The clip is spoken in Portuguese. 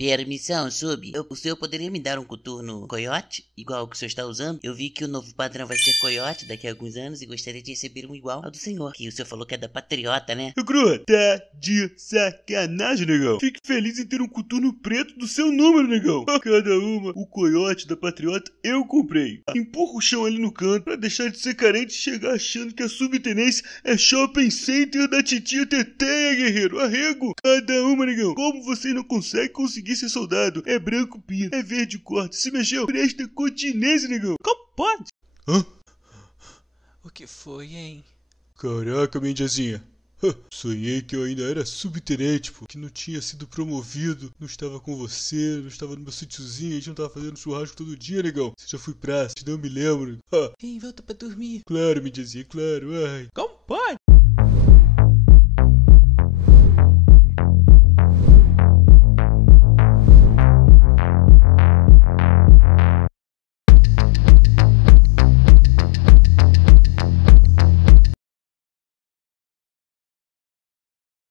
Permissão, sub. O senhor poderia me dar um coturno coiote, igual ao que o senhor está usando? Eu vi que o novo padrão vai ser coiote daqui a alguns anos e gostaria de receber um igual ao do senhor, que o senhor falou que é da Patriota, né? Ô, Grua, tá de sacanagem, negão. Fique feliz em ter um coturno preto do seu número, negão. Cada uma, o coiote da Patriota eu comprei. Empurra o chão ali no canto pra deixar de ser carente e chegar achando que a subtenência é shopping center da titia Teteia, guerreiro. Arrego. Cada uma, negão. Como você não consegue conseguir ser soldado? É branco pino, é verde corte. Se mexeu, presta continência, negão. Como pode? Hã? O que foi, hein? Caraca, Mendiazinha. Sonhei que eu ainda era subtenente, pô. Que não tinha sido promovido. Não estava com você, não estava no meu sítiozinho. A gente não estava fazendo churrasco todo dia, negão. Você já foi praça, não me lembro. Ei, volta pra dormir. Claro, Mendiazinha, claro. Ai. Como pode?